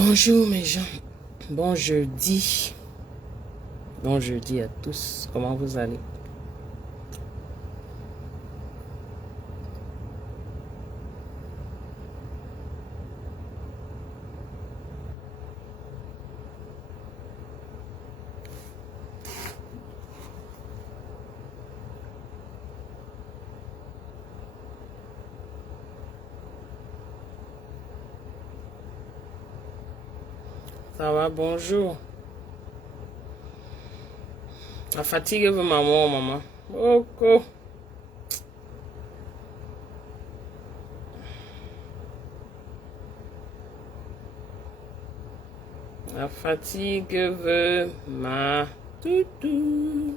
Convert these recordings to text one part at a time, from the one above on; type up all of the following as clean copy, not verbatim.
Bonjour mes gens, bon jeudi. Bon jeudi à tous, comment vous allez? Ça va, bonjour. La fatigue veut maman. Beaucoup. La fatigue veut ma toutou.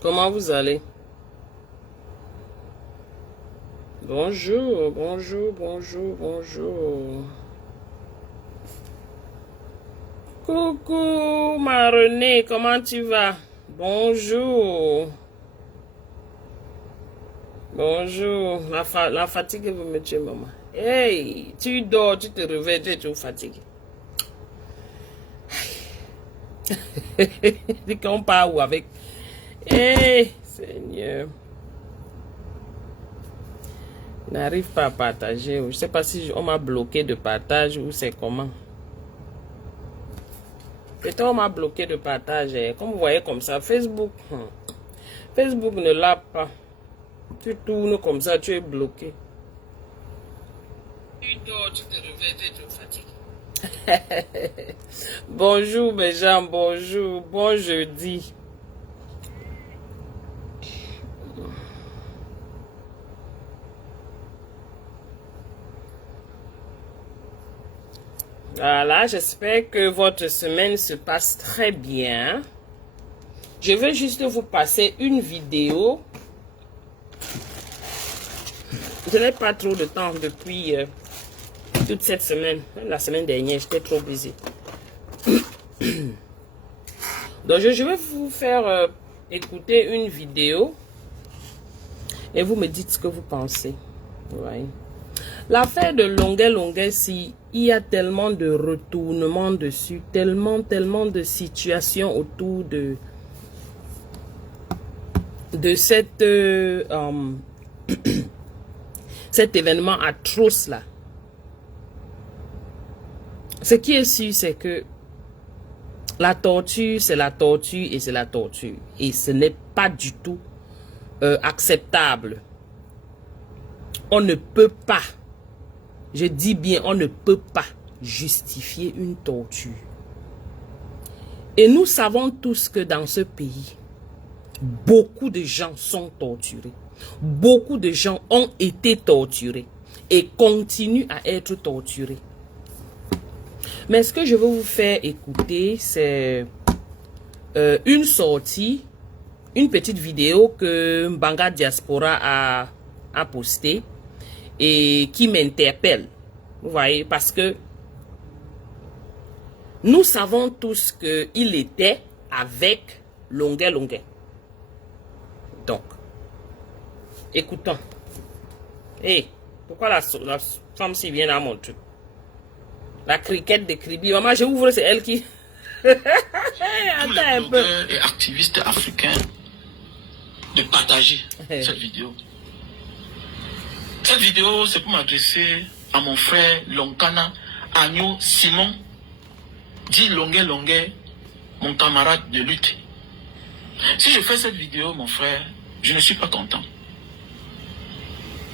Comment vous allez? Bonjour. Coucou, ma Renée, comment tu vas? Bonjour. La fatigue veut me tuer, maman. Hey, tu dors, tu te réveilles, tu es toujours fatigué. Dis qu'on part où avec? Hey, Seigneur. Je n'arrive pas à partager. Je ne sais pas si on m'a bloqué de partage ou c'est comment. Peut-être on m'a bloqué de partage. Comme vous voyez comme ça, Facebook. Facebook ne l'a pas. Tu tournes comme ça, tu es bloqué. Tu dors, tu te réveilles, tu es toujours fatigué. Bonjour mes gens, bonjour. Bon jeudi. Voilà, j'espère que votre semaine se passe très bien. Je vais juste vous passer une vidéo. Je n'ai pas trop de temps depuis toute cette semaine. La semaine dernière, j'étais trop busy. Donc, je vais vous faire écouter une vidéo. Et vous me dites ce que vous pensez. Ouais. L'affaire de Longuet, si il y a tellement de retournements dessus, tellement de situations autour de cette cet événement atroce là. Ce qui est sûr, c'est que la torture, c'est la torture et c'est la torture. Et ce n'est pas du tout acceptable. On ne peut pas, je dis bien, on ne peut pas justifier une torture. Et nous savons tous que dans ce pays, beaucoup de gens sont torturés. Beaucoup de gens ont été torturés et continuent à être torturés. Mais ce que je veux vous faire écouter, c'est une sortie, une petite vidéo que Mbanga Diaspora a postée et qui m'interpelle. Vous voyez, parce que nous savons tous qu'il était avec Longuet. Donc, écoutons. Hé, pourquoi la femme s'y vient dans mon truc? La criquette de Kribi. Maman, je ouvre, c'est elle qui... Attends un peu. Et activistes africains de partager cette vidéo. Cette vidéo, c'est pour m'adresser à mon frère Lonkana Agneau Simon, dit Longuet, mon camarade de lutte. Si je fais cette vidéo, mon frère, je ne suis pas content.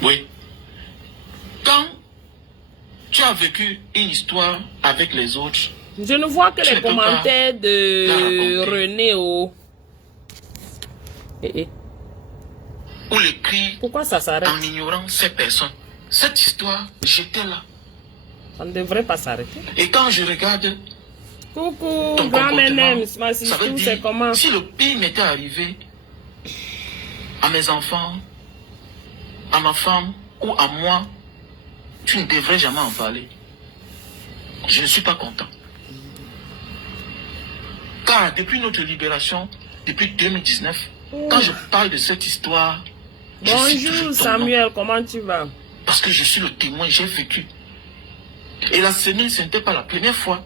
Oui. Quand tu as vécu une histoire avec les autres, je ne vois que les commentaires de René. ou les cris Pourquoi ça s'arrête? en ignorant ces personnes. Cette histoire, j'étais là. Ça ne devrait pas s'arrêter. Et quand je regarde Coucou, ton grand comportement, Menem, ma ça veut sister, dire, c'est comment? si le pire m'était arrivé à mes enfants, à ma femme ou à moi, tu ne devrais jamais en parler. Je ne suis pas content. Car depuis notre libération, depuis 2019, quand je parle de cette histoire, je cite toujours Bonjour ton Samuel, nom. comment tu vas? Parce que je suis le témoin, j'ai vécu. Et la semaine, ce n'était pas la première fois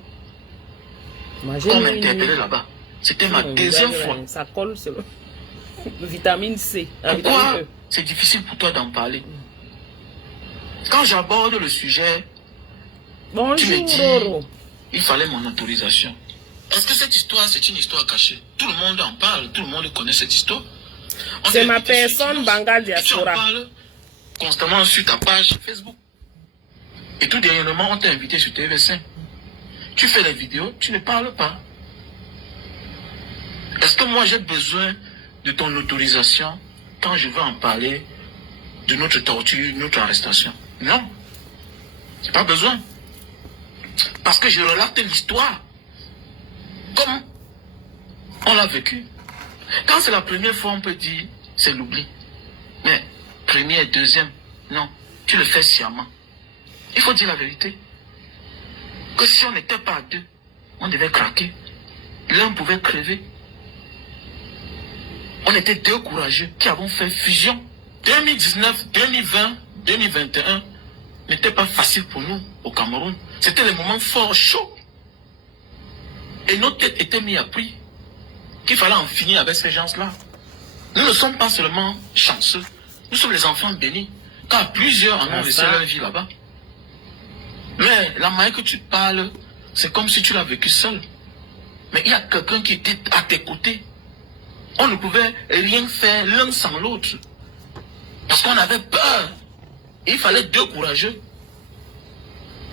Moi, qu'on mis m'interpellait là-bas. C'était ma deuxième fois. Ça colle sur le vitamine C. Pourquoi vitamine E. c'est difficile pour toi d'en parler? Quand j'aborde le sujet, tu me Bonjour dis, Roro. il fallait mon autorisation. Est-ce que cette histoire, c'est une histoire cachée? Tout le monde en parle, tout le monde connaît cette histoire. C'est ma personne Banga Diaspora. Tu en parles constamment sur ta page Facebook. Et tout dernièrement, on t'a invité sur TV5. Tu fais les vidéos, tu ne parles pas. Est-ce que moi j'ai besoin de ton autorisation quand je veux en parler de notre torture, notre arrestation? Non. J'ai pas besoin. Parce que je relate l'histoire comme on l'a vécu. Quand c'est la première fois, on peut dire c'est l'oubli. Mais première, deuxième, non. Tu le fais sciemment. Il faut dire la vérité. Que si on n'était pas à deux, on devait craquer. L'un pouvait crever. On était deux courageux qui avons fait fusion. 2019, 2020, 2021 n'était pas facile pour nous au Cameroun. C'était les moments forts, chauds. Et nos têtes étaient mises à prix. Qu'il fallait en finir avec ces gens-là. Nous ne sommes pas seulement chanceux. Nous sommes les enfants bénis. Car plusieurs en ont laissé leur vie là-bas. Mais la manière que tu parles, c'est comme si tu l'as vécu seul. Mais il y a quelqu'un qui était à tes côtés. On ne pouvait rien faire l'un sans l'autre. Parce qu'on avait peur. Et il fallait deux courageux.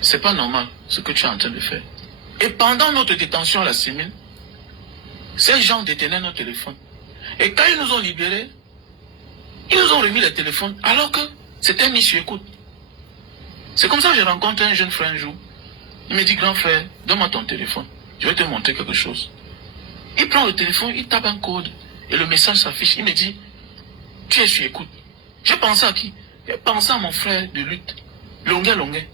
C'est pas normal ce que tu es en train de faire. Et pendant notre détention à la semaine, ces gens détenaient nos téléphones. Et quand ils nous ont libérés, ils nous ont remis les téléphones alors que c'était mis sur écoute. C'est comme ça que j'ai rencontré un jeune frère un jour. Il me dit, grand frère, donne-moi ton téléphone. Je vais te montrer quelque chose. Il prend le téléphone, il tape un code et le message s'affiche. Il me dit, tu es sur écoute. J'ai pensé à qui? J'ai pensé à mon frère de lutte, Longuet.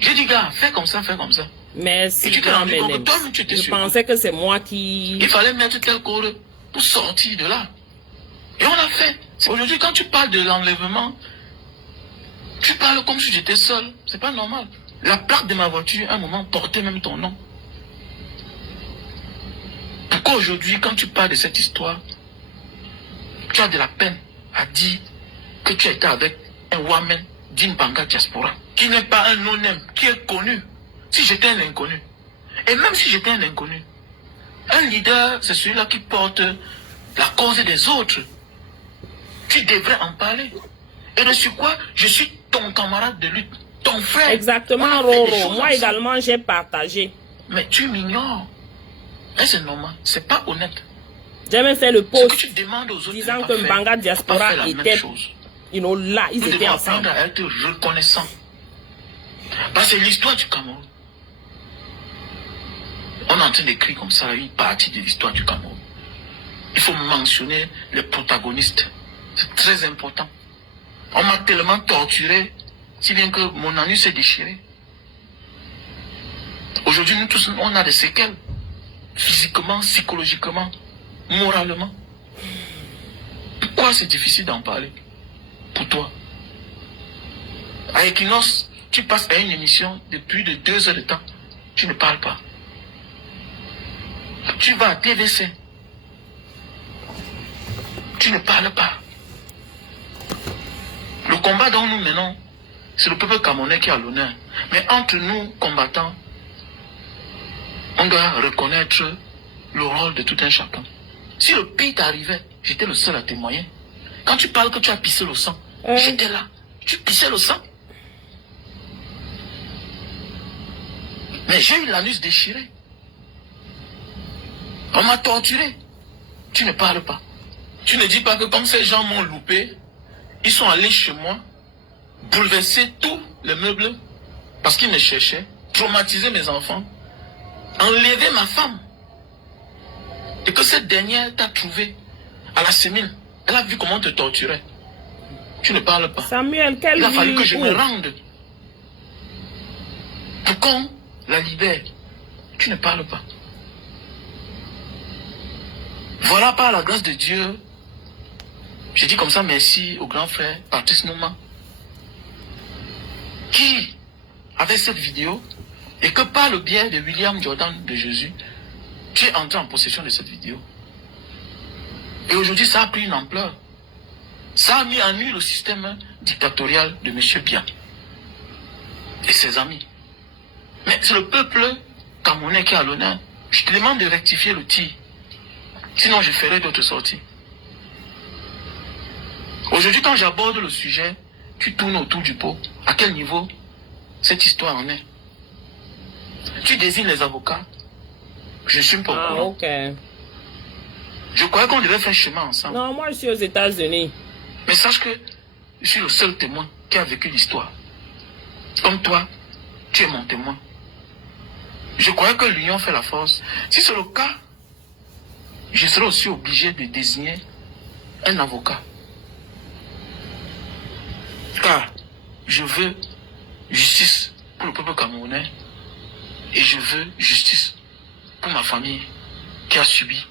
J'ai dit, gars, fais comme ça, fais comme ça. Merci, Et tu t'es grand rendu compte Menem. que toi-même, tu étais Je sur pensais que c'est moi qui... il fallait mettre tel code pour sortir de là. Et on l'a fait. Aujourd'hui, quand tu parles de l'enlèvement, tu parles comme si j'étais seul. C'est pas normal. La plaque de ma voiture, à un moment, portait même ton nom. Pourquoi aujourd'hui, quand tu parles de cette histoire, tu as de la peine à dire que tu étais avec un Wamen d'Imbanga Diaspora, qui n'est pas un non-name, qui est connu. Si j'étais un inconnu, et même si j'étais un inconnu, un leader, c'est celui-là qui porte la cause des autres. Tu devrais en parler. Et de sur quoi je suis ton camarade de lutte, ton frère. Exactement, Roro. Moi également, j'ai partagé. Mais tu m'ignores. Et c'est normal. C'est pas honnête. J'ai même fait le Ce post que tu demandes aux autres disant de que pas faire, Banga Diaspora pas faire la était, même chose. là, ils Nous étaient devons ensemble. apprendre à être reconnaissants. Parce que l'histoire du Cameroun, on est en train d'écrire comme ça une partie de l'histoire du Cameroun. Il faut mentionner les protagonistes. C'est très important. On m'a tellement torturé, si bien que mon anus s'est déchiré. Aujourd'hui, nous tous, on a des séquelles. Physiquement, psychologiquement, moralement. Pourquoi c'est difficile d'en parler? Pour toi. À Equinox, tu passes à une émission de plus de 2 heures de temps. Tu ne parles pas. Tu vas à TVC. Tu ne parles pas. Le combat dont nous menons, c'est le peuple camerounais qui a l'honneur. Mais entre nous, combattants, on doit reconnaître le rôle de tout un chacun. Si le pire t'arrivait, j'étais le seul à témoigner. Quand tu parles que tu as pissé le sang, j'étais là. Tu pissais le sang. Mais j'ai eu l'anus déchiré. On m'a torturé. Tu ne parles pas. Tu ne dis pas que comme ces gens m'ont loupé, ils sont allés chez moi, bouleverser tous les meubles parce qu'ils me cherchaient, traumatiser mes enfants, enlever ma femme. Et que cette dernière t'a trouvé à la sémine. Elle a vu comment on te torturait. Tu ne parles pas. Samuel, quel Il a fallu que je me rende pour qu'on la libère. Tu ne parles pas. Voilà, par la grâce de Dieu, je dis comme ça merci au grand frère Patrice Nouma, qui avait cette vidéo, et que par le biais de William Jordan de Jésus, tu es entré en possession de cette vidéo. Et aujourd'hui, ça a pris une ampleur. Ça a mis en nu le système dictatorial de M. Biya et ses amis. Mais c'est le peuple camerounais qui est à l'honneur. Je te demande de rectifier le tir. Sinon, je ferai d'autres sorties. Aujourd'hui, quand j'aborde le sujet, tu tournes autour du pot. À quel niveau cette histoire en est? Tu désignes les avocats. Je suis pas au courant. ok. Je croyais qu'on devait faire chemin ensemble. Non, moi je suis aux États-Unis. Mais sache que je suis le seul témoin qui a vécu l'histoire. Comme toi, tu es mon témoin. Je croyais que l'union fait la force. Si c'est le cas, je serai aussi obligé de désigner un avocat. Car je veux justice pour le peuple camerounais et je veux justice pour ma famille qui a subi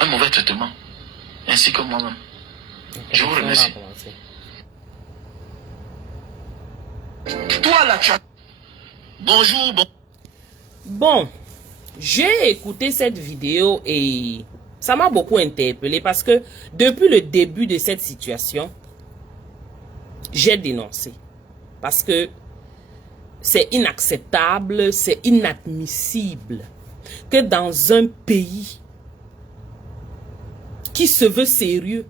un mauvais traitement, ainsi que moi-même. Je vous remercie. Toi là, tu as... Bonjour, Bon, j'ai écouté cette vidéo et ça m'a beaucoup interpellé parce que depuis le début de cette situation, j'ai dénoncé. Parce que c'est inacceptable, c'est inadmissible que dans un pays qui se veut sérieux,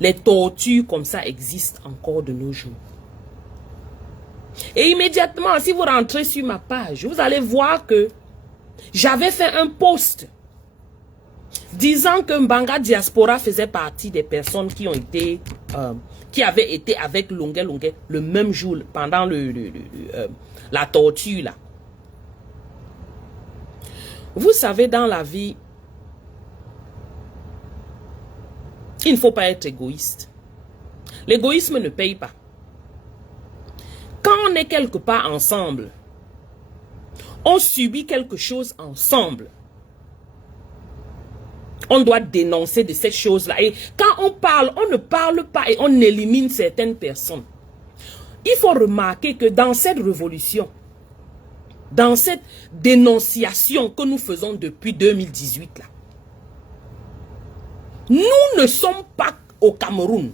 les tortures comme ça existent encore de nos jours. Et immédiatement, si vous rentrez sur ma page, vous allez voir que j'avais fait un post disant que Mbanga Diaspora faisait partie des personnes qui ont été, qui avaient été avec Longuet le même jour pendant la torture là. Vous savez, dans la vie, il ne faut pas être égoïste. L'égoïsme ne paye pas. Quand on est quelque part ensemble, on subit quelque chose ensemble. On doit dénoncer de cette chose-là. Et quand on parle, on ne parle pas et on élimine certaines personnes. Il faut remarquer que dans cette révolution, dans cette dénonciation que nous faisons depuis 2018, là, nous ne sommes pas au Cameroun.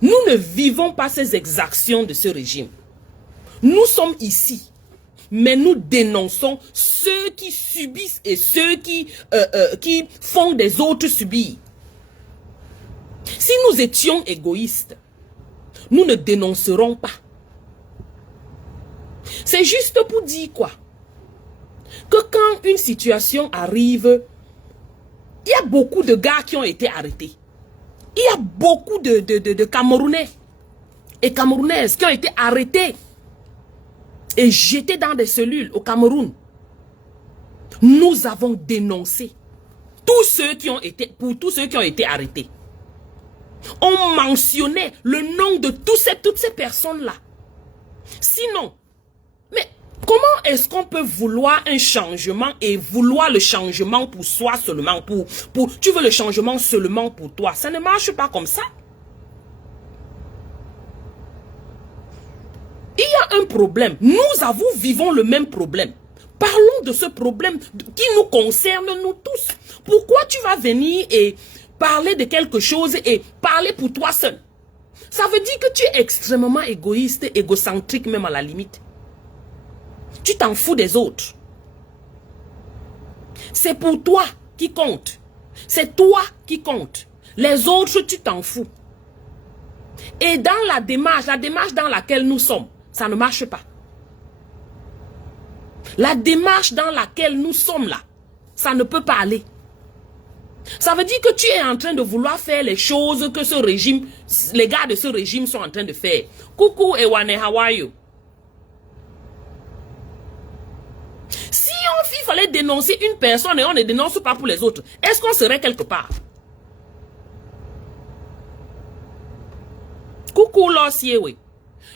Nous ne vivons pas ces exactions de ce régime. Nous sommes ici. Mais nous dénonçons ceux qui subissent et ceux qui font des autres subir. Si nous étions égoïstes, nous ne dénoncerons pas. C'est juste pour dire quoi? Que quand une situation arrive, il y a beaucoup de gars qui ont été arrêtés. Il y a beaucoup de Camerounais et Camerounaises qui ont été arrêtés et jetés dans des cellules au Cameroun. Nous avons dénoncé tous ceux qui ont été, pour tous ceux qui ont été arrêtés. On mentionnait le nom de toutes ces personnes-là. Sinon, mais comment est-ce qu'on peut vouloir un changement et vouloir le changement pour soi seulement, tu veux le changement seulement pour toi? Ça ne marche pas comme ça. Il y a un problème. Nous vivons le même problème. Parlons de ce problème qui nous concerne nous tous. Pourquoi tu vas venir et parler de quelque chose et parler pour toi seul? Ça veut dire que tu es extrêmement égoïste, égocentrique même à la limite. Tu t'en fous des autres. C'est pour toi qui compte. C'est toi qui compte. Les autres, tu t'en fous. Et dans la démarche dans laquelle nous sommes, ça ne marche pas. La démarche dans laquelle nous sommes là, ça ne peut pas aller. Ça veut dire que tu es en train de vouloir faire les choses que ce régime, les gars de ce régime sont en train de faire. Coucou Ewane, how are you? Si il fallait dénoncer une personne et on ne dénonce pas pour les autres, est-ce qu'on serait quelque part? Coucou Lossiewe.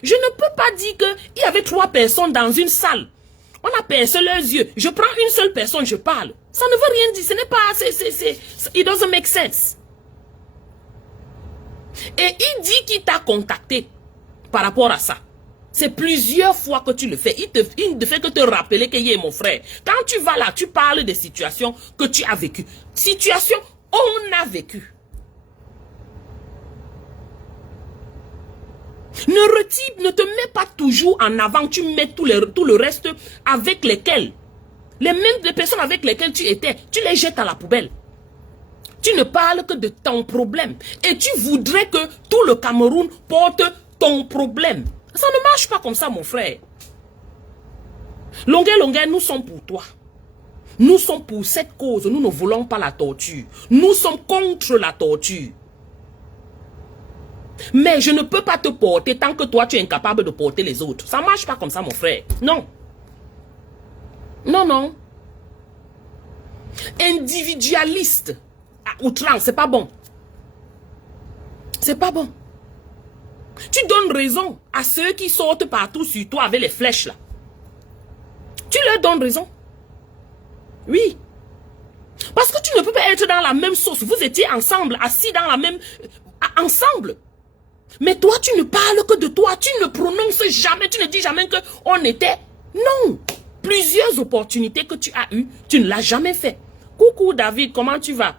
Je ne peux pas dire qu'il y avait 3 personnes dans une salle. On a percé leurs yeux. Je prends une seule personne, je parle. Ça ne veut rien dire. Ce n'est pas... It doesn't make sense. Et il dit qu'il t'a contacté par rapport à ça. C'est plusieurs fois que tu le fais. Il ne fait que te rappeler qu'il est mon frère. Quand tu vas là, tu parles des situations que tu as vécues. Situations on a vécues. Ne te mets pas toujours en avant, tu mets tout le reste avec lesquels, les personnes avec lesquelles tu étais, tu les jettes à la poubelle. Tu ne parles que de ton problème. Et tu voudrais que tout le Cameroun porte ton problème. Ça ne marche pas comme ça, mon frère. Longueur, nous sommes pour toi. Nous sommes pour cette cause. Nous ne voulons pas la torture. Nous sommes contre la torture. Mais je ne peux pas te porter tant que toi tu es incapable de porter les autres. Ça ne marche pas comme ça, mon frère. Non. Non, non. Individualiste à outrance, c'est pas bon. C'est pas bon. Tu donnes raison à ceux qui sortent partout sur toi avec les flèches là. Tu leur donnes raison. Oui. Parce que tu ne peux pas être dans la même sauce. Vous étiez ensemble, assis dans la même... Ensemble. Mais toi, tu ne parles que de toi. Tu ne prononces jamais, tu ne dis jamais qu'on était... Non. Plusieurs opportunités que tu as eues, tu ne l'as jamais fait. Coucou David, comment tu vas?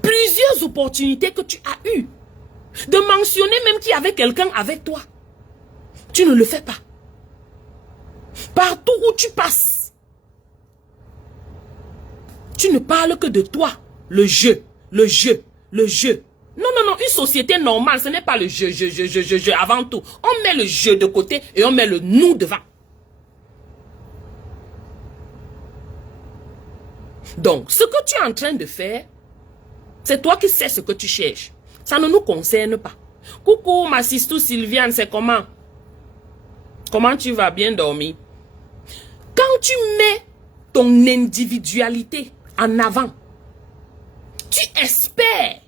Plusieurs opportunités que tu as eues. De mentionner même qu'il y avait quelqu'un avec toi. Tu ne le fais pas. Partout où tu passes, tu ne parles que de toi. Le jeu. Le jeu, le jeu. Non, non, non, une société normale, ce n'est pas le jeu, avant tout. On met le jeu de côté et on met le nous devant. Donc, ce que tu es en train de faire, c'est toi qui sais ce que tu cherches. Ça ne nous concerne pas. Coucou, ma sister Sylviane, c'est comment? Comment tu vas? Bien dormir? Quand tu mets ton individualité en avant, tu espères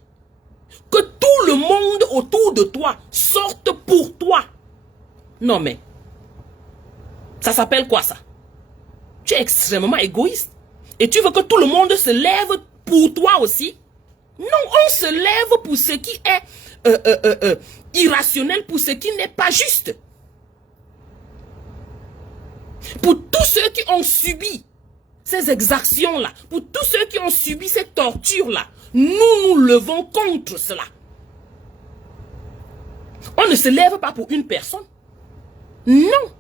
que tout le monde autour de toi sorte pour toi. Non mais, ça s'appelle quoi ça? Tu es extrêmement égoïste. Et tu veux que tout le monde se lève pour toi aussi? Non, on se lève pour ce qui est irrationnel, pour ce qui n'est pas juste. Pour tous ceux qui ont subi ces exactions-là, pour tous ceux qui ont subi ces tortures-là, nous levons contre cela. On ne se lève pas pour une personne. Non.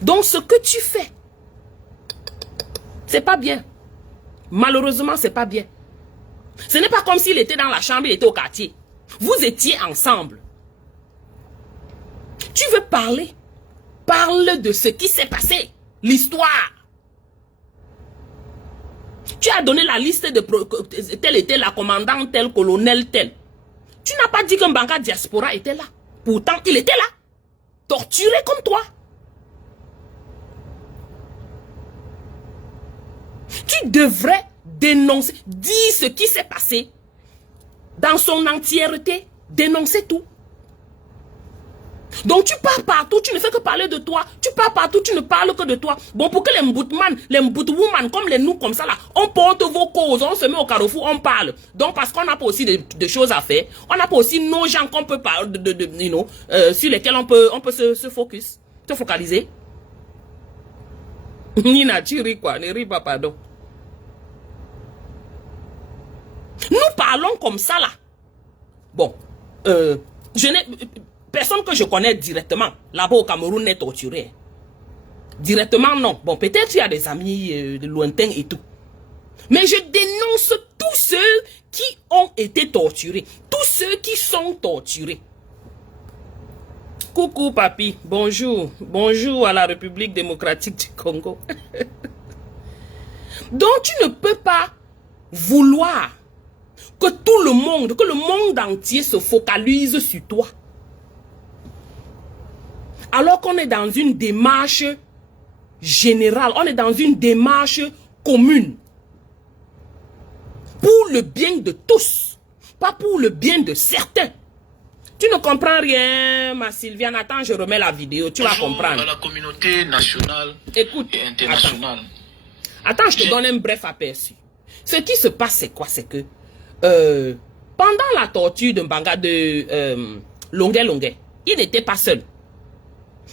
Donc ce que tu fais, c'est pas bien. Malheureusement, c'est pas bien. Ce n'est pas comme s'il était dans la chambre, il était au quartier. Vous étiez ensemble. Tu veux parler? Parle de ce qui s'est passé. L'histoire. Tu as donné la liste de tel était la commandante, tel colonel, tel. Tu n'as pas dit qu'un Mbanga Diaspora était là. Pourtant, il était là. Torturé comme toi. Tu devrais dénoncer, dire ce qui s'est passé dans son entièreté. Dénoncer tout. Donc tu pars partout, tu ne fais que parler de toi. Tu pars partout, tu ne parles que de toi. Bon, pour que les mboutman, les mboutwoman, comme les nous comme ça là, on porte vos causes, on se met au carrefour, on parle. Donc parce qu'on n'a pas aussi de choses à faire, on n'a pas aussi nos gens qu'on peut parler, sur lesquels on peut se focus, se focaliser. Nina, tu ris quoi? Ne ris pas, pardon. Nous parlons comme ça là. Bon, personne que je connais directement, là-bas au Cameroun, n'est torturé. Directement, non. Bon, peut-être il y a des amis lointains et tout. Mais je dénonce tous ceux qui ont été torturés. Tous ceux qui sont torturés. Coucou papy, bonjour. Bonjour à la République démocratique du Congo. Donc tu ne peux pas vouloir que tout le monde, que le monde entier se focalise sur toi. Alors qu'on est dans une démarche générale, on est dans une démarche commune. Pour le bien de tous, pas pour le bien de certains. Tu ne comprends rien, ma Sylviane. Attends, je remets la vidéo, tu vas comprendre. À la communauté nationale Écoute, et internationale. Attends, je te donne un bref aperçu. Ce qui se passe, c'est quoi? C'est que pendant la torture de Mbanga de Longuet, il n'était pas seul.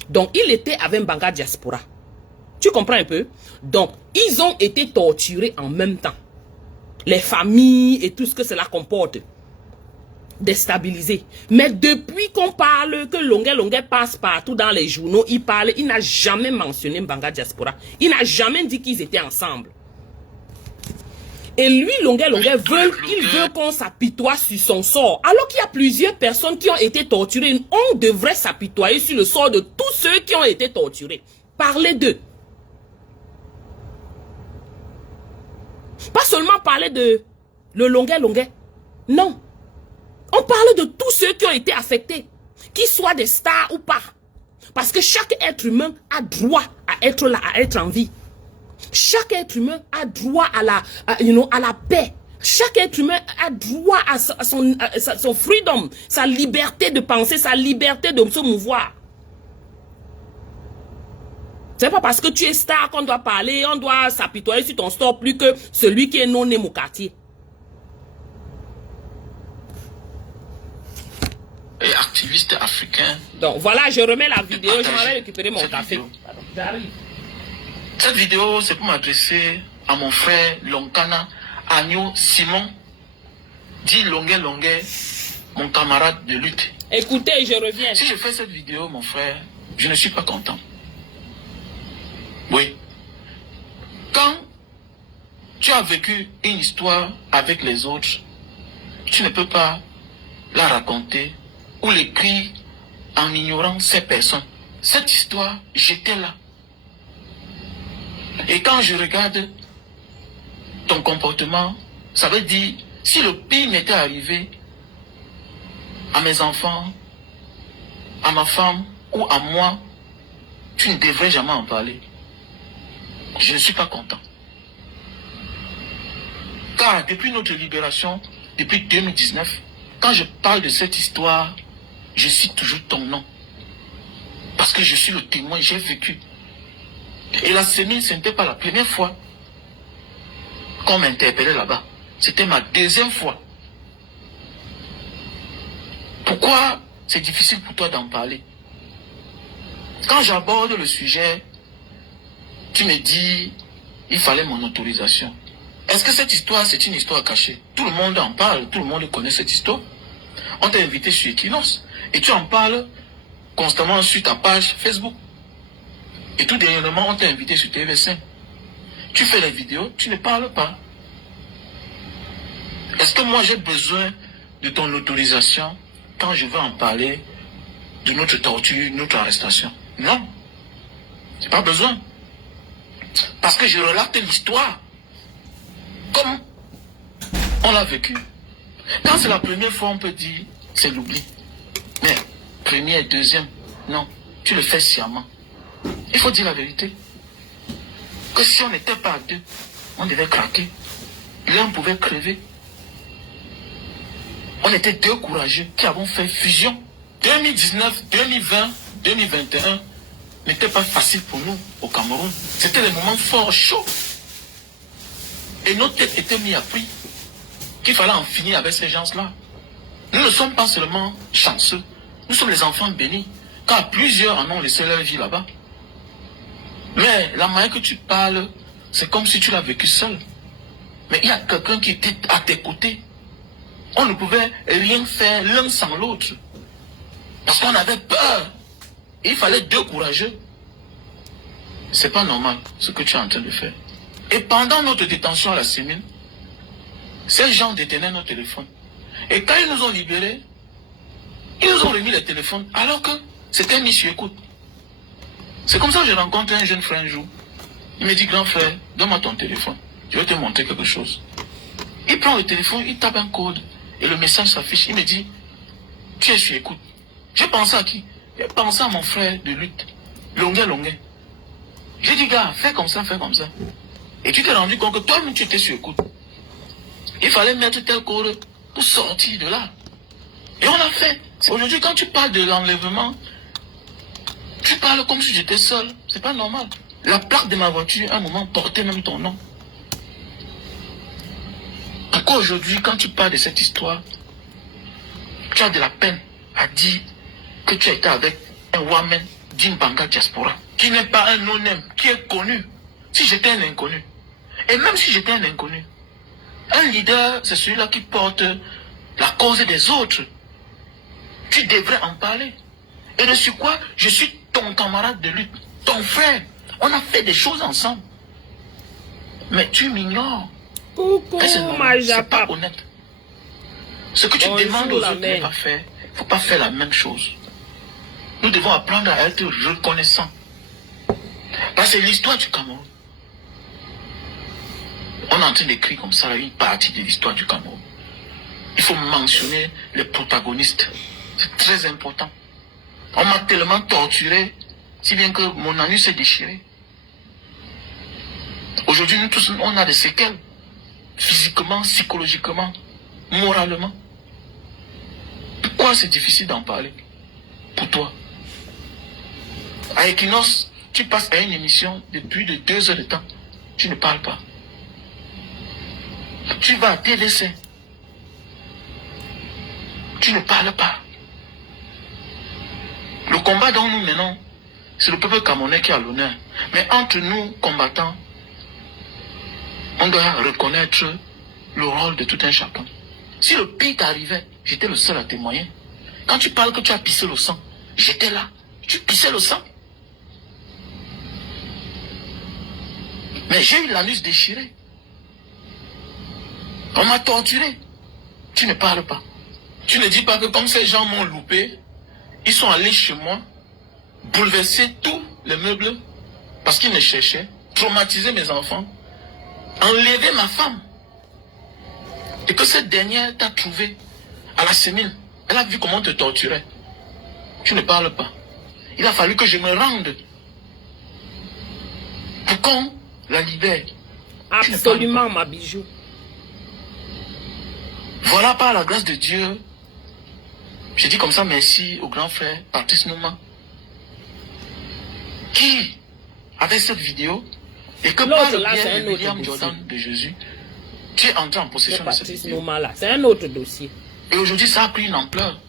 Donc, il était avec Mbanga Diaspora. Tu comprends un peu? Donc, ils ont été torturés en même temps. Les familles et tout ce que cela comporte. Déstabilisés. Mais depuis qu'on parle, que Longuet passe partout dans les journaux, il parle, il n'a jamais mentionné Mbanga Diaspora. Il n'a jamais dit qu'ils étaient ensemble. Et lui, Longuet veut qu'on s'apitoie sur son sort. Alors qu'il y a plusieurs personnes qui ont été torturées. On devrait s'apitoyer sur le sort de tous ceux qui ont été torturés. Parlez d'eux. Pas seulement parler de le Longuet. Non. On parle de tous ceux qui ont été affectés. Qu'ils soient des stars ou pas. Parce que chaque être humain a droit à être là, à être en vie. Chaque être humain a droit à la paix. Chaque être humain a droit à son freedom, sa liberté de penser, sa liberté de se mouvoir. C'est pas parce que tu es star qu'on doit parler, on doit s'apitoyer sur ton sort plus que celui qui est non né au quartier. Et activiste africain. Donc voilà, je remets la vidéo, je m'en vais récupérer mon café. J'arrive. Cette vidéo, c'est pour m'adresser à mon frère Lonkana Agneau Simon, dit Longuet, mon camarade de lutte. Écoutez, je reviens. Si je fais cette vidéo, mon frère, je ne suis pas content. Oui. Quand tu as vécu une histoire avec les autres, tu ne peux pas la raconter ou l'écrire en ignorant ces personnes. Cette histoire, j'étais là. Et quand je regarde ton comportement, ça veut dire, si le pire m'était arrivé à mes enfants, à ma femme ou à moi, tu ne devrais jamais en parler. Je ne suis pas content. Car depuis notre libération, depuis 2019, quand je parle de cette histoire, je cite toujours ton nom. Parce que je suis le témoin, j'ai vécu. Et la semaine, ce n'était pas la première fois qu'on m'interpellait là-bas. C'était ma deuxième fois. Pourquoi c'est difficile pour toi d'en parler? Quand j'aborde le sujet, tu me dis, il fallait mon autorisation. Est-ce que cette histoire, c'est une histoire cachée? Tout le monde en parle, tout le monde connaît cette histoire. On t'a invité sur Equinox et tu en parles constamment sur ta page Facebook. Et tout dernièrement, on t'a invité sur TV5. Tu fais les vidéos, tu ne parles pas. Est-ce que moi j'ai besoin de ton autorisation quand je veux en parler de notre torture, notre arrestation? Non. J'ai pas besoin. Parce que je relate l'histoire comme on l'a vécu. Quand c'est la première fois, on peut dire c'est l'oubli. Mais première, deuxième, non. Tu le fais sciemment. Il faut dire la vérité. Que si on n'était pas à deux, on devait craquer. L'un pouvait crever. On était deux courageux qui avons fait fusion. 2019, 2020, 2021 n'était pas facile pour nous au Cameroun. C'était des moments forts, chauds. Et nos têtes étaient mises à prix. Qu'il fallait en finir avec ces gens-là. Nous ne sommes pas seulement chanceux. Nous sommes les enfants bénis. Car plusieurs en ont laissé leur vie là-bas. Mais la manière que tu parles, c'est comme si tu l'as vécu seul. Mais il y a quelqu'un qui était à tes côtés. On ne pouvait rien faire l'un sans l'autre. Parce qu'on avait peur. Et il fallait deux courageux. C'est pas normal ce que tu es en train de faire. Et pendant notre détention à la semaine, ces gens détenaient nos téléphones. Et quand ils nous ont libérés, ils nous ont remis les téléphones. Alors que C'était mis sur écoute. C'est comme ça que je rencontre un jeune frère un jour. Il me dit, grand frère, donne-moi ton téléphone. Je vais te montrer quelque chose. Il prend le téléphone, il tape un code et le message s'affiche. Il me dit, tu es sur écoute. J'ai pensé à qui? J'ai pensé à mon frère de lutte, Longuet. J'ai dit, gars, fais comme ça, fais comme ça. Et tu t'es rendu compte que toi-même tu étais sur écoute. Il fallait mettre tel code pour sortir de là. Et on l'a fait. Aujourd'hui, quand tu parles de l'enlèvement, tu parles comme si j'étais seul. C'est pas normal. La plaque de ma voiture, à un moment, portait même ton nom. Pourquoi aujourd'hui, quand tu parles de cette histoire, tu as de la peine à dire que tu as été avec un woman d'Imbanga Diaspora, qui n'est pas un non-name, qui est connu. Si j'étais un inconnu, et même si j'étais un inconnu, un leader, c'est celui-là qui porte la cause des autres. Tu devrais en parler. Et de sur quoi, je suis ton camarade de lutte, ton frère. On a fait des choses ensemble. Mais tu m'ignores. Coucou, c'est pas honnête. Ce que tu demandes aux autres de ne pas faire, il ne faut pas faire la même chose. Nous devons apprendre à être reconnaissants. Parce que c'est l'histoire du Cameroun. On est en train d'écrire comme ça une partie de l'histoire du Cameroun. Il faut mentionner les protagonistes. C'est très important. On m'a tellement torturé, si bien que mon anus s'est déchiré. Aujourd'hui, nous tous, on a des séquelles. Physiquement, psychologiquement, moralement. Pourquoi c'est difficile d'en parler? Pour toi. À Equinox, tu passes à une émission de plus de 2 heures de temps. Tu ne parles pas. Tu vas à TVC. Tu ne parles pas. Le combat dont nous menons, c'est le peuple camerounais qui a l'honneur. Mais entre nous, combattants, on doit reconnaître le rôle de tout un chacun. Si le pire t'arrivait, j'étais le seul à témoigner. Quand tu parles que tu as pissé le sang, j'étais là. Tu pissais le sang. Mais j'ai eu l'anus déchiré. On m'a torturé. Tu ne parles pas. Tu ne dis pas que comme ces gens m'ont loupé, ils sont allés chez moi, bouleverser tous les meubles parce qu'ils me cherchaient, traumatiser mes enfants, enlever ma femme. Et que cette dernière t'a trouvé à la sémile. Elle a vu comment on te torturait. Tu ne parles pas. Il a fallu que je me rende pour qu'on la libère. Absolument, ma bijou. Voilà, par la grâce de Dieu, je dis comme ça merci au grand frère Patrice Nouma, qui avait cette vidéo et que par le biais de William Jordan de Jésus, tu es entré en possession de cette vidéo. C'est un autre dossier. Et aujourd'hui, ça a pris une ampleur.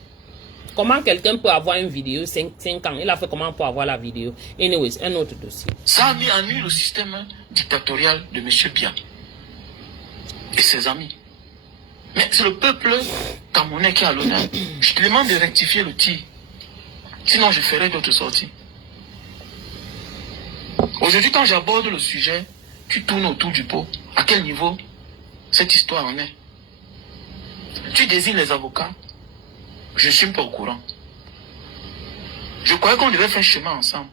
Comment quelqu'un peut avoir une vidéo 5 ans? Il a fait comment pour avoir la vidéo? Anyways, un autre dossier. Ça a mis en nu le système dictatorial de M. Biya et ses amis. Mais c'est le peuple camerounais qui a l'honneur. Je te demande de rectifier le tir. Sinon, je ferai d'autres sorties. Aujourd'hui, quand j'aborde le sujet, tu tournes autour du pot. À quel niveau cette histoire en est? Tu désignes les avocats. Je ne suis pas au courant. Je croyais qu'on devait faire chemin ensemble.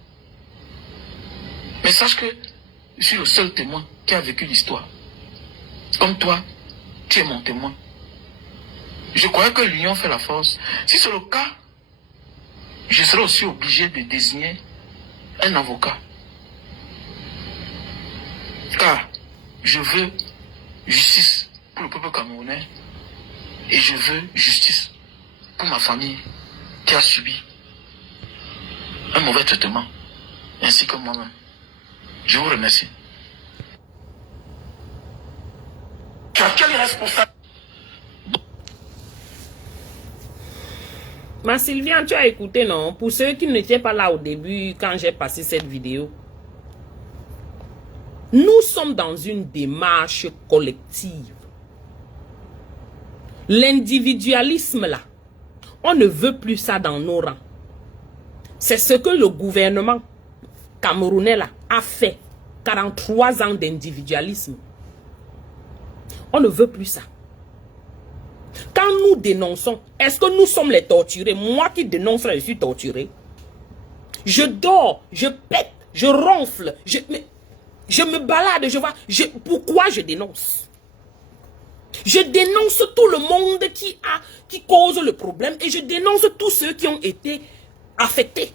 Mais sache que je suis le seul témoin qui a vécu l'histoire. Comme toi, tu es mon témoin. Je croyais que l'union fait la force. Si c'est le cas, je serai aussi obligé de désigner un avocat. Car je veux justice pour le peuple camerounais et je veux justice pour ma famille qui a subi un mauvais traitement, ainsi que moi-même. Je vous remercie. Tu as quel responsable? Ma Sylviane, tu as écouté, non? Pour ceux qui n'étaient pas là au début, quand j'ai passé cette vidéo, nous sommes dans une démarche collective. L'individualisme, là, on ne veut plus ça dans nos rangs. C'est ce que le gouvernement camerounais, là, a fait. 43 ans d'individualisme. On ne veut plus ça. Quand nous dénonçons, est-ce que nous sommes les torturés? Moi qui dénonce, je suis torturé. Je dors, je pète, je ronfle, je me balade, je vois. Pourquoi je dénonce? Je dénonce tout le monde qui cause le problème et je dénonce tous ceux qui ont été affectés.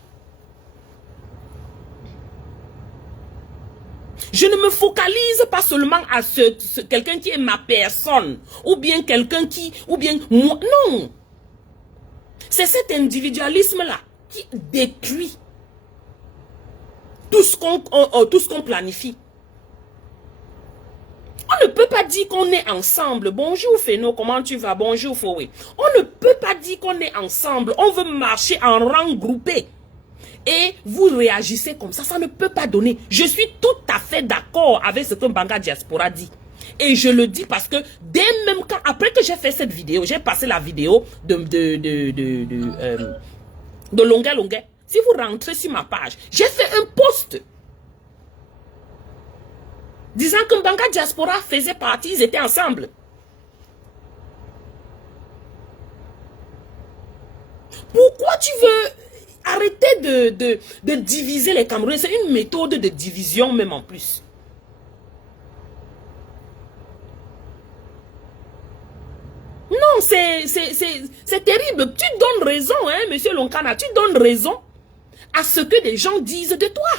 Je ne me focalise pas seulement à quelqu'un qui est ma personne, ou bien quelqu'un ou bien moi. Non. C'est cet individualisme-là qui détruit tout ce qu'on planifie. On ne peut pas dire qu'on est ensemble. Bonjour Féno, comment tu vas? Bonjour Foué. On ne peut pas dire qu'on est ensemble. On veut marcher en rang groupé. Et vous réagissez comme ça, ça ne peut pas donner. Je suis tout à fait d'accord avec ce que Mbanga Diaspora dit. Et je le dis parce que dès même quand, après que j'ai fait cette vidéo, j'ai passé la vidéo de Longuet Longuet. Si vous rentrez sur ma page, j'ai fait un post disant que Mbanga Diaspora faisait partie, ils étaient ensemble. Pourquoi tu veux arrêter de diviser les Camerounais? C'est une méthode de division même en plus. Non, c'est terrible. Tu donnes raison, hein, monsieur Lonkana. Tu donnes raison à ce que les gens disent de toi.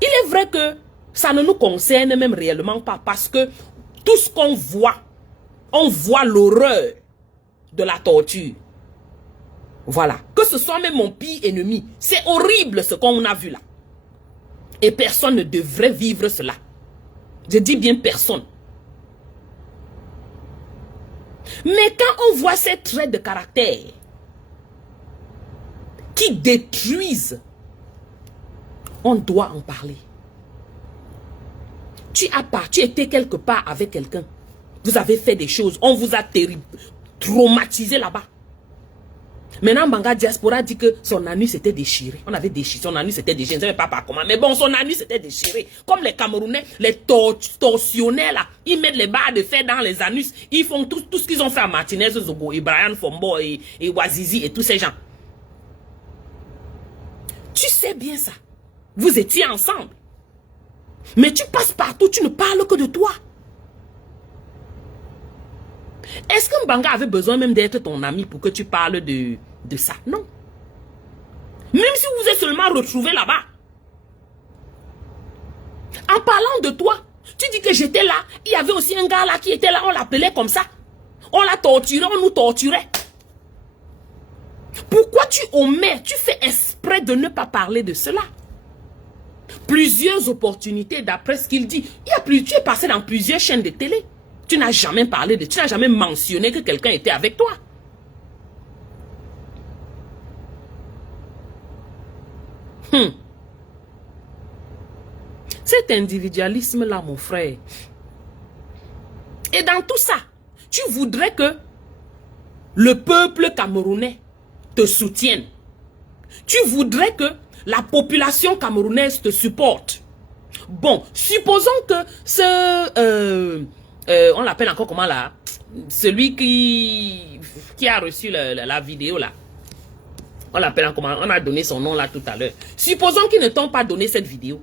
Il est vrai que ça ne nous concerne même réellement pas parce que tout ce qu'on voit, on voit l'horreur de la torture. Voilà. Que ce soit même mon pire ennemi. C'est horrible ce qu'on a vu là. Et personne ne devrait vivre cela. Je dis bien personne. Mais quand on voit ces traits de caractère qui détruisent, on doit en parler. Tu étais quelque part avec quelqu'un. Vous avez fait des choses. On vous a traumatisé là-bas. Maintenant, Mbanga Diaspora dit que son anus était déchiré. On avait déchiré. Son anus était déchiré. Je ne sais pas par comment. Mais bon, son anus était déchiré. Comme les Camerounais, les tortionnaires là, ils mettent les barres de fer dans les anus. Ils font tout ce qu'ils ont fait à Martinez, Zogo, et Brian Fombo, et Wazizi, et tous ces gens. Tu sais bien ça. Vous étiez ensemble. Mais tu passes partout, tu ne parles que de toi. Est-ce que Mbanga avait besoin même d'être ton ami pour que tu parles de ça? Non. Même si vous êtes seulement retrouvés là-bas. En parlant de toi, tu dis que j'étais là. Il y avait aussi un gars là qui était là. On l'appelait comme ça. On l'a torturé, on nous torturait. Pourquoi tu omets? Tu fais exprès de ne pas parler de cela. Plusieurs opportunités d'après ce qu'il dit. Tu es passé dans plusieurs chaînes de télé. Tu n'as jamais parlé tu n'as jamais mentionné que quelqu'un était avec toi. Cet individualisme-là, mon frère. Et dans tout ça, tu voudrais que le peuple camerounais te soutienne. Tu voudrais que la population camerounaise te supporte. Bon, supposons que on l'appelle encore comment là? Celui qui a reçu la vidéo là. On l'appelle encore comment? On a donné son nom là tout à l'heure. Supposons qu'ils ne t'ont pas donné cette vidéo.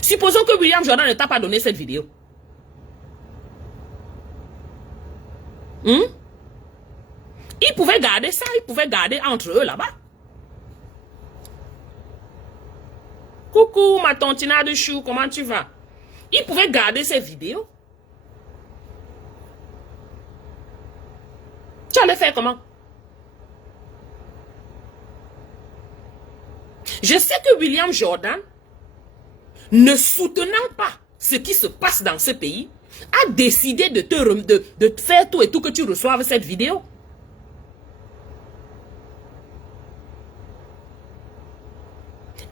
Supposons que William Jordan ne t'a pas donné cette vidéo. Ils pouvaient garder ça, ils pouvaient garder entre eux là-bas. Coucou ma tontina de chou, comment tu vas? Ils pouvaient garder ces vidéos. Tu allais faire comment? Je sais que William Jordan, ne soutenant pas ce qui se passe dans ce pays, a décidé de te faire tout et tout que tu reçoives cette vidéo.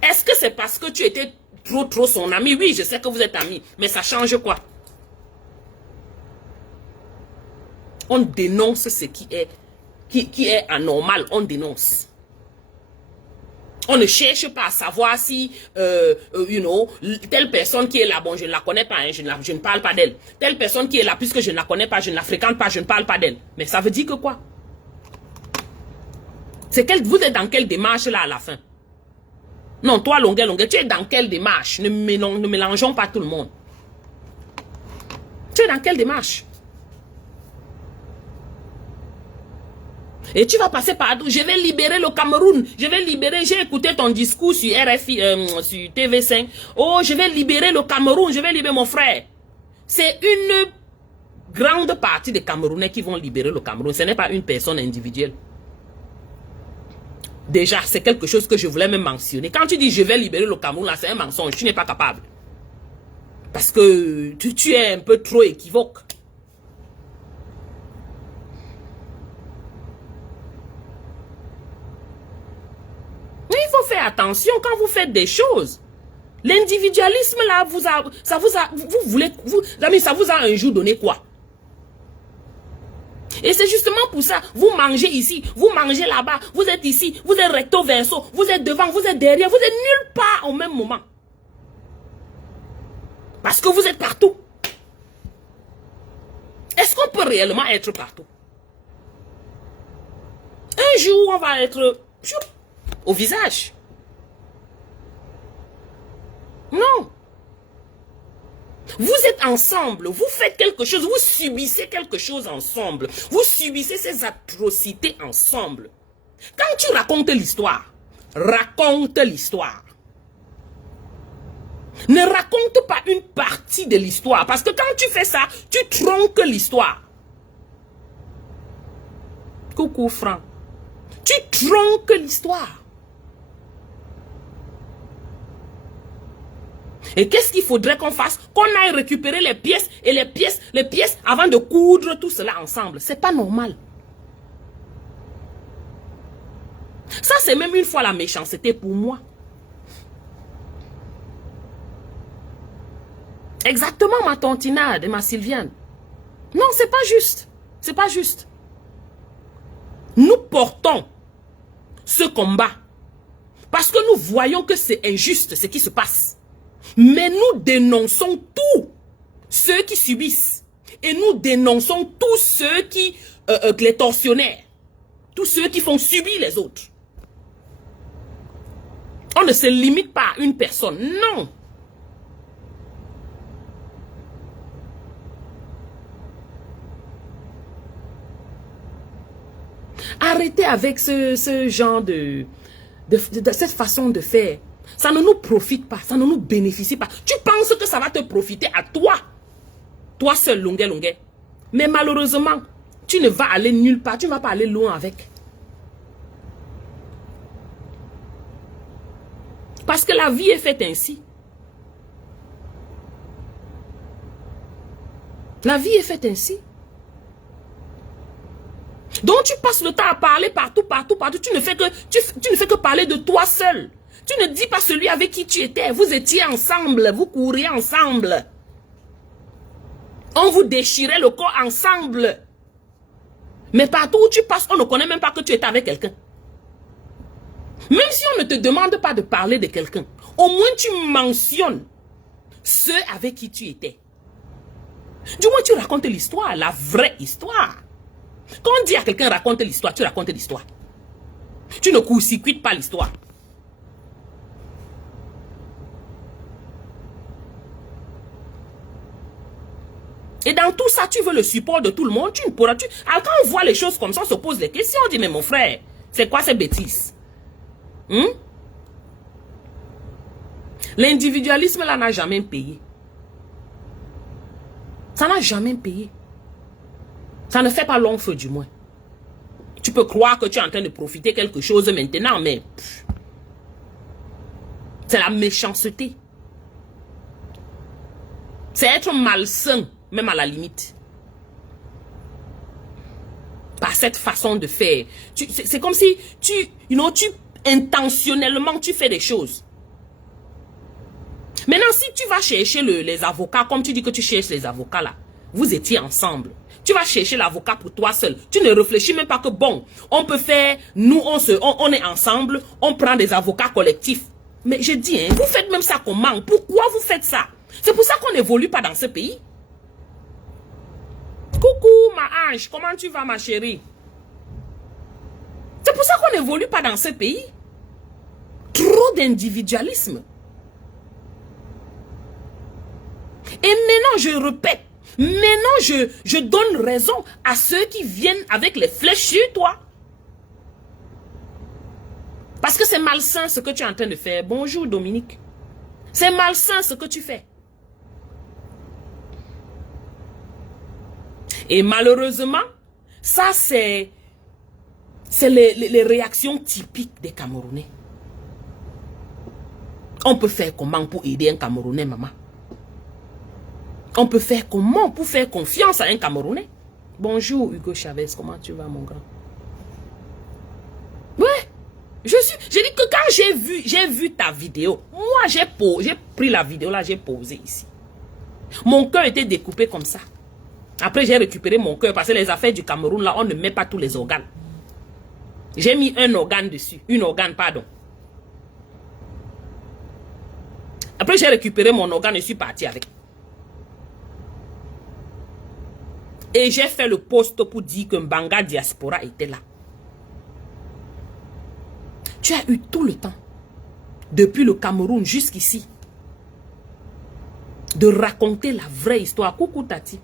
Est-ce que c'est parce que tu étais trop son ami? Oui, je sais que vous êtes amis, mais ça change quoi? On dénonce ce qui est anormal, on dénonce. On ne cherche pas à savoir si, telle personne qui est là, bon, je ne la connais pas, hein, je ne parle pas d'elle. Telle personne qui est là, puisque je ne la connais pas, je ne la fréquente pas, je ne parle pas d'elle. Mais ça veut dire que quoi? Vous êtes dans quelle démarche là à la fin? Non, toi, Longuet, tu es dans quelle démarche? Ne mélangeons pas tout le monde. Tu es dans quelle démarche? Et tu vas passer par... Je vais libérer le Cameroun. Je vais libérer... J'ai écouté ton discours sur RFI, sur TV5. Oh, je vais libérer le Cameroun. Je vais libérer mon frère. C'est une grande partie des Camerounais qui vont libérer le Cameroun. Ce n'est pas une personne individuelle. Déjà, c'est quelque chose que je voulais même mentionner. Quand tu dis je vais libérer le Cameroun, là, c'est un mensonge. Tu n'es pas capable. Parce que tu es un peu trop équivoque. Mais il faut faire attention quand vous faites des choses. L'individualisme là, ça vous a un jour donné quoi? Et c'est justement pour ça, vous mangez ici, vous mangez là-bas, vous êtes ici, vous êtes recto verso, vous êtes devant, vous êtes derrière, vous êtes nulle part au même moment. Parce que vous êtes partout. Est-ce qu'on peut réellement être partout? Un jour, on va être au visage. Non. Vous êtes ensemble, vous faites quelque chose, vous subissez quelque chose ensemble. Vous subissez ces atrocités ensemble. Quand tu racontes l'histoire, raconte l'histoire. Ne raconte pas une partie de l'histoire. Parce que quand tu fais ça, tu tronques l'histoire. Coucou Franck. Tu tronques l'histoire. Et qu'est-ce qu'il faudrait qu'on fasse? Qu'on aille récupérer les pièces et les pièces avant de coudre tout cela ensemble. C'est pas normal. Ça, c'est même une fois la méchanceté pour moi. Exactement ma tontinade et ma Sylviane. Non, c'est pas juste. C'est pas juste. Nous portons ce combat parce que nous voyons que c'est injuste ce qui se passe. Mais nous dénonçons tous ceux qui subissent. Et nous dénonçons tous ceux qui, les tortionnaires. Tous ceux qui font subir les autres. On ne se limite pas à une personne. Non. Arrêtez avec ce genre de cette façon de faire. Ça ne nous profite pas, ça ne nous bénéficie pas. Tu penses que ça va te profiter à toi. Toi seul, Longuet. Mais malheureusement, tu ne vas aller nulle part. Tu ne vas pas aller loin avec. Parce que la vie est faite ainsi. La vie est faite ainsi. Donc tu passes le temps à parler partout. Tu ne fais que parler de toi seul. Tu ne dis pas celui avec qui tu étais. Vous étiez ensemble. Vous couriez ensemble. On vous déchirait le corps ensemble. Mais partout où tu passes, on ne connaît même pas que tu étais avec quelqu'un. Même si on ne te demande pas de parler de quelqu'un, au moins tu mentionnes ceux avec qui tu étais. Du moins tu racontes l'histoire, la vraie histoire. Quand on dit à quelqu'un raconte l'histoire, tu racontes l'histoire. Tu ne court-circuites pas l'histoire. Et dans tout ça, tu veux le support de tout le monde. Tu ne pourras... Alors quand on voit les choses comme ça, on se pose des questions. On dit, mais mon frère, c'est quoi ces bêtises? L'individualisme là n'a jamais payé. Ça n'a jamais payé. Ça ne fait pas long feu du moins. Tu peux croire que tu es en train de profiter quelque chose maintenant, mais... c'est la méchanceté. C'est être malsain. Même à la limite. Par cette façon de faire. C'est comme si intentionnellement tu fais des choses. Maintenant, si tu vas chercher les avocats, comme tu dis que tu cherches les avocats là, vous étiez ensemble. Tu vas chercher l'avocat pour toi seul. Tu ne réfléchis même pas que bon, on peut faire, nous on est ensemble, on prend des avocats collectifs. Mais je dis, vous faites même ça comment? Pourquoi vous faites ça? C'est pour ça qu'on n'évolue pas dans ce pays. Coucou ma ange, comment tu vas ma chérie? C'est pour pour ça qu'on n'évolue pas dans ce pays. Trop d'individualisme. Et maintenant, je répète, maintenant, je donne raison à ceux qui viennent avec les flèches sur toi. Parce que c'est malsain ce que tu es en train de faire. Bonjour Dominique. C'est malsain ce que tu fais. Et malheureusement, ça c'est les réactions typiques des Camerounais. On peut faire comment pour aider un Camerounais, maman? On peut faire comment pour faire confiance à un Camerounais? Bonjour Hugo Chavez, comment tu vas mon grand? Ouais, j'ai dit que quand j'ai vu ta vidéo, moi j'ai pris la vidéo là, j'ai posé ici. Mon cœur était découpé comme ça. Après j'ai récupéré mon cœur parce que les affaires du Cameroun là, on ne met pas tous les organes. J'ai mis un organe dessus, une organe pardon. Après j'ai récupéré mon organe et suis parti avec. Et j'ai fait le post pour dire que Mbanga Diaspora était là. Tu as eu tout le temps, depuis le Cameroun jusqu'ici, de raconter la vraie histoire. Coucou Tati.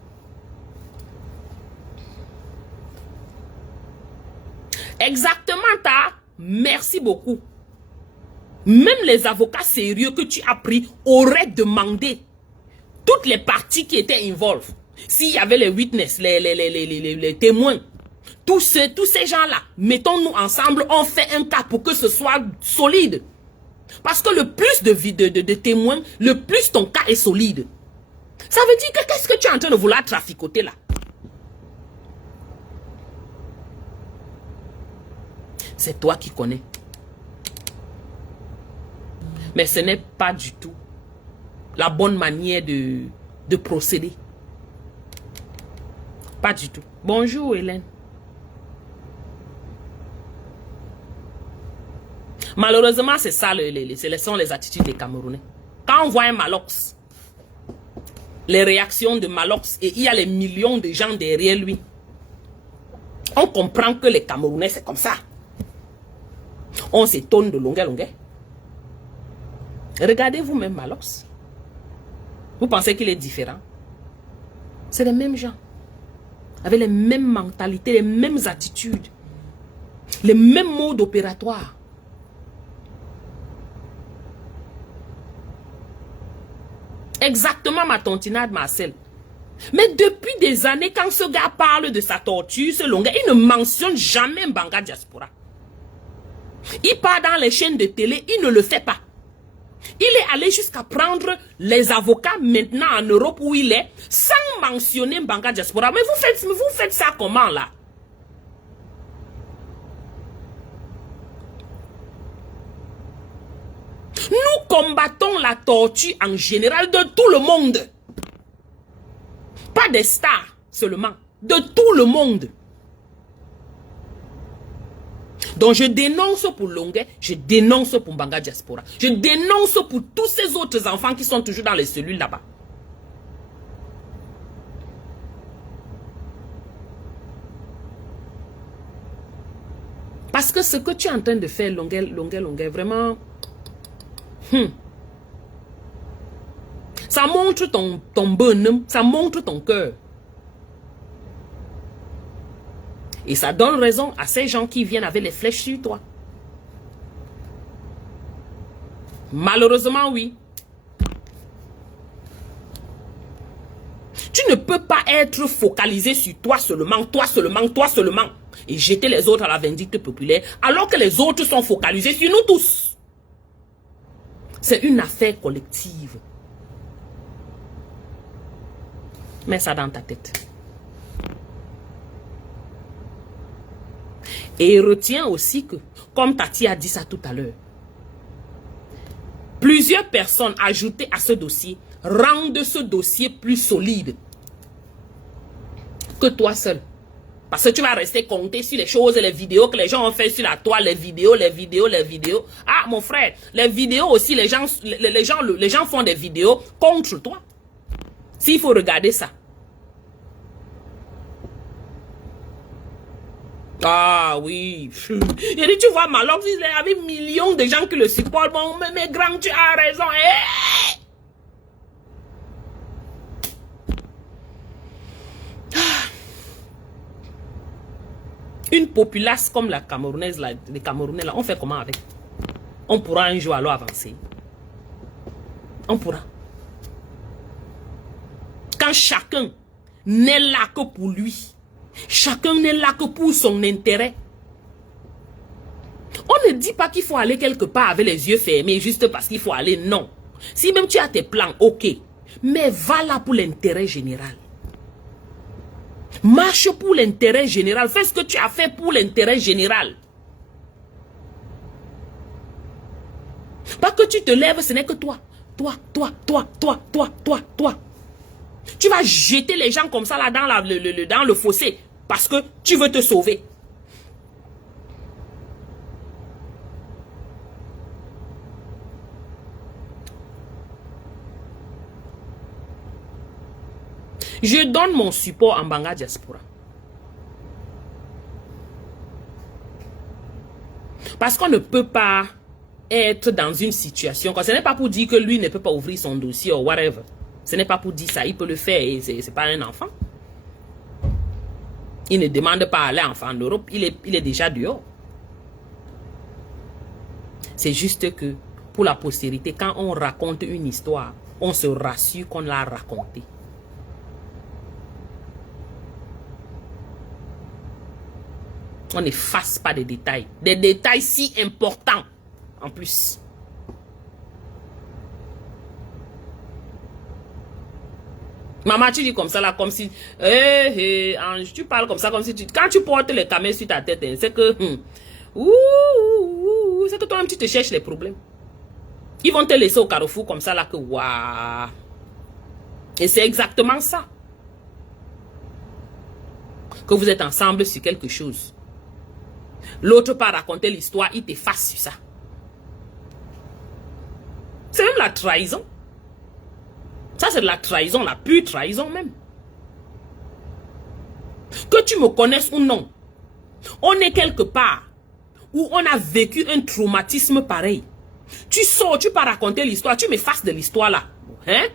Exactement, Ta. Merci beaucoup. Même les avocats sérieux que tu as pris auraient demandé toutes les parties qui étaient involvées. S'il y avait les witnesses, les témoins, tous ces gens-là, mettons-nous ensemble, on fait un cas pour que ce soit solide. Parce que le plus de témoins, le plus ton cas est solide. Ça veut dire que qu'est-ce que tu es en train de vouloir traficoter là? C'est toi qui connais. Mais ce n'est pas du tout la bonne manière de procéder. Pas du tout. Bonjour Hélène. Malheureusement, c'est ça, ce sont les attitudes des Camerounais. Quand on voit un Malox, les réactions de Malox, et il y a les millions de gens derrière lui, on comprend que les Camerounais, c'est comme ça. On s'étonne de longueur. Regardez vous-même Malox. Vous pensez qu'il est différent? C'est les mêmes gens. Avec les mêmes mentalités, les mêmes attitudes, les mêmes modes opératoires. Exactement ma tontinade Marcel. Mais depuis des années, quand ce gars parle de sa torture, ce long gars, il ne mentionne jamais Mbanga Diaspora. Il part dans les chaînes de télé, il ne le fait pas. Il est allé jusqu'à prendre les avocats maintenant en Europe où il est, sans mentionner Mbanga Diaspora. Mais vous faites ça comment là? Nous combattons la torture en général de tout le monde. Pas des stars seulement, de tout le monde. Donc je dénonce pour Longuet, je dénonce pour Mbanga Diaspora. Je dénonce pour tous ces autres enfants qui sont toujours dans les cellules là-bas. Parce que ce que tu es en train de faire, Longuet, vraiment... Ça montre ton bonhomme, ça montre ton cœur. Et ça donne raison à ces gens qui viennent avec les flèches sur toi. Malheureusement, oui. Tu ne peux pas être focalisé sur toi seulement, et jeter les autres à la vindicte populaire, alors que les autres sont focalisés sur nous tous. C'est une affaire collective. Mets ça dans ta tête. Et retiens aussi que, comme Tati a dit ça tout à l'heure, plusieurs personnes ajoutées à ce dossier rendent ce dossier plus solide que toi seul. Parce que tu vas rester compter sur les choses, les vidéos que les gens ont fait sur la toile, les vidéos. Ah, mon frère, les vidéos aussi, les gens font des vidéos contre toi. S'il faut regarder ça. Ah oui. J'ai dit, tu vois, Malox, il y avait millions de gens qui le supportent. Bon, mais grand, tu as raison. Hey! Une populace comme la Camerounaise, là, les Camerounais, là, on fait comment avec? On pourra un jour alors avancer. On pourra. Quand chacun n'est là que pour lui, chacun n'est là que pour son intérêt. On ne dit pas qu'il faut aller quelque part avec les yeux fermés juste parce qu'il faut aller, non. Si même tu as tes plans, ok. Mais va là pour l'intérêt général. Marche pour l'intérêt général. Fais ce que tu as fait pour l'intérêt général. Pas que tu te lèves, ce n'est que toi. Toi. Tu vas jeter les gens comme ça là dans le fossé parce que tu veux te sauver. Je donne mon support en Banga Diaspora. Parce qu'on ne peut pas être dans une situation. Ce n'est pas pour dire que lui ne peut pas ouvrir son dossier ou whatever. Ce n'est pas pour dire ça. Il peut le faire et c'est pas un enfant. Il ne demande pas à aller en Europe. Il est déjà dehors. C'est juste que pour la postérité, quand on raconte une histoire, on se rassure qu'on l'a racontée. On n'efface pas des détails. Des détails si importants. En plus. Maman, tu dis comme ça là, comme si... Ange, tu parles comme ça, comme si tu... Quand tu portes les caméras sur ta tête, hein, c'est que... c'est que toi-même, tu te cherches les problèmes. Ils vont te laisser au carrefour comme ça là, que... Waouh. Et c'est exactement ça. Que vous êtes ensemble sur quelque chose. L'autre part raconter l'histoire, il t'efface sur ça. C'est même la trahison. Ça, c'est de la trahison, la pure trahison même. Que tu me connaisses ou non, on est quelque part où on a vécu un traumatisme pareil. Tu sors, tu pars raconter l'histoire, tu m'effaces de l'histoire là. Hein?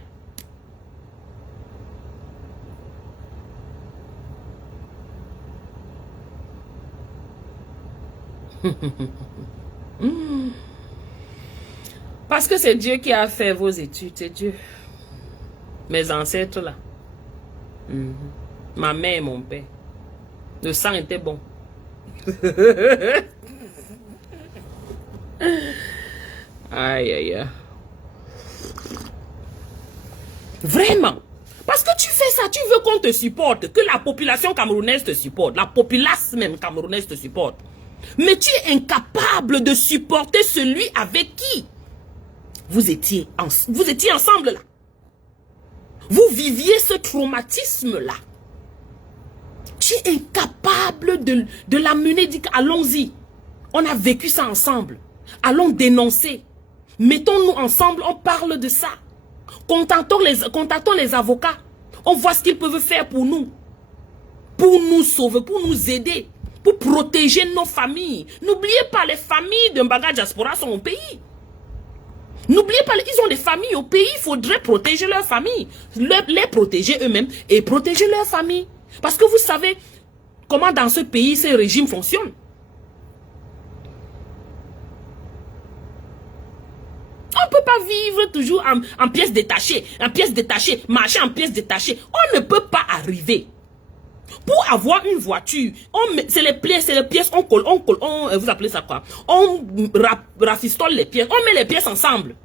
Parce que c'est Dieu qui a fait vos études, c'est Dieu. Mes ancêtres là. Ma mère et mon père. Le sang était bon. Aïe, aïe, aïe. Vraiment. Parce que tu fais ça, tu veux qu'on te supporte, que la population camerounaise te supporte, la populace même camerounaise te supporte. Mais tu es incapable de supporter celui avec qui vous étiez ensemble là. Vous viviez ce traumatisme-là. Tu es incapable de l'amener, dit allons-y. On a vécu ça ensemble. Allons dénoncer. Mettons-nous ensemble, on parle de ça. Contactons les avocats. On voit ce qu'ils peuvent faire pour nous. Pour nous sauver, pour nous aider. Pour protéger nos familles. N'oubliez pas, les familles de Banga Diaspora sont au pays. N'oubliez pas, ils ont des familles au pays, il faudrait protéger leurs familles. Les protéger eux-mêmes et protéger leurs familles. Parce que vous savez comment dans ce pays ces régimes fonctionnent. On ne peut pas vivre toujours en pièces détachées, marcher en pièces détachées. On ne peut pas arriver. Pour avoir une voiture, c'est les pièces, on colle, vous appelez ça quoi? On rafistole les pièces, on met les pièces ensemble.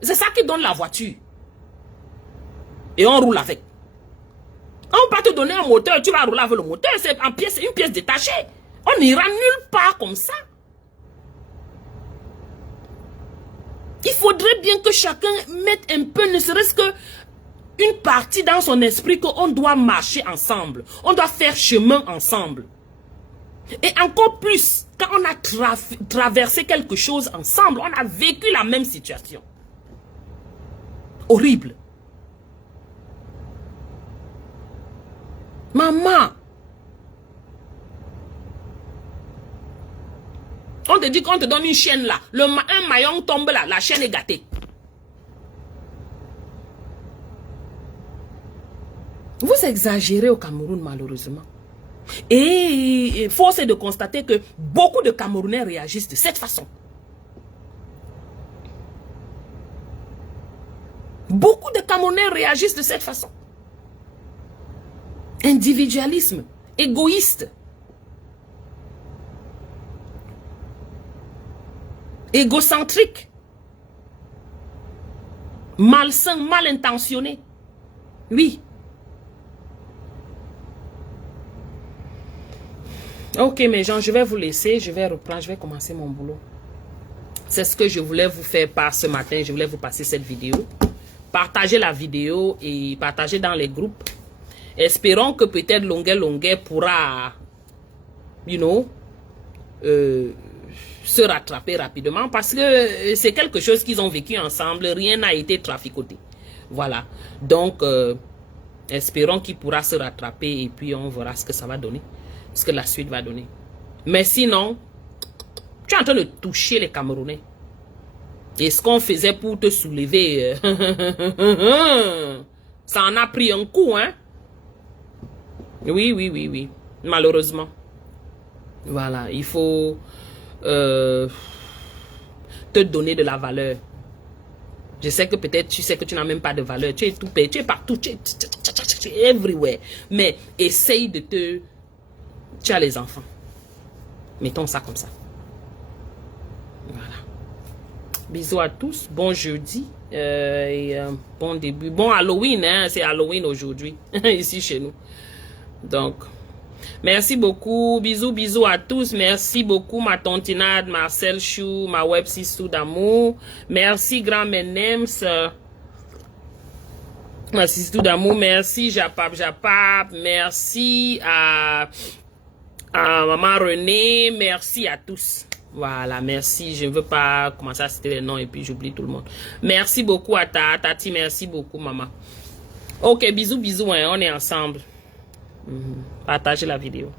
C'est ça qui donne la voiture. Et on roule avec. On ne peut pas te donner un moteur, tu vas rouler avec le moteur, c'est une pièce détachée. On n'ira nulle part comme ça. Il faudrait bien que chacun mette un peu, ne serait-ce que une partie dans son esprit qu'on doit marcher ensemble. On doit faire chemin ensemble. Et encore plus, quand on a traversé quelque chose ensemble, on a vécu la même situation. Horrible. Maman. On te dit qu'on te donne une chaîne là. Un maillon tombe là, la chaîne est gâtée. Vous exagérez au Cameroun, malheureusement. Et force est de constater que beaucoup de Camerounais réagissent de cette façon. Beaucoup de Camerounais réagissent de cette façon. Individualisme, égoïste. Égocentrique. Malsain, mal intentionné. Oui. Ok, mes gens, je vais vous laisser. Je vais reprendre, je vais commencer mon boulot. C'est ce que je voulais vous faire part ce matin. Je voulais vous passer cette vidéo. Partagez la vidéo et partagez dans les groupes. Espérons que peut-être Longuet pourra, se rattraper rapidement parce que c'est quelque chose qu'ils ont vécu ensemble. Rien n'a été traficoté. Voilà. Donc, espérons qu'il pourra se rattraper et puis on verra ce que ça va donner. Ce que la suite va donner. Mais sinon, tu es en train de toucher les Camerounais. Et ce qu'on faisait pour te soulever, ça en a pris un coup, hein? Oui. Malheureusement. Voilà, il faut te donner de la valeur. Je sais que peut-être tu sais que tu n'as même pas de valeur. Tu es tout payé, tu es partout, tu es everywhere. Mais essaye de te... Tu as les enfants. Mettons ça comme ça. Voilà. Bisous à tous. Bon jeudi. Bon début. Bon Halloween. Hein, c'est Halloween aujourd'hui. Ici chez nous. Donc, merci beaucoup. Bisous à tous. Merci beaucoup ma tontinade, Marcel Chou, ma web Sissou d'amour. Merci grand Menems. Merci Sissou d'amour. Merci Japap. Merci à Maman René, merci à tous. Voilà, merci. Je ne veux pas commencer à citer les noms et puis j'oublie tout le monde. Merci beaucoup à Tati, merci beaucoup maman. Ok, bisous, hein, on est ensemble. Partagez la vidéo.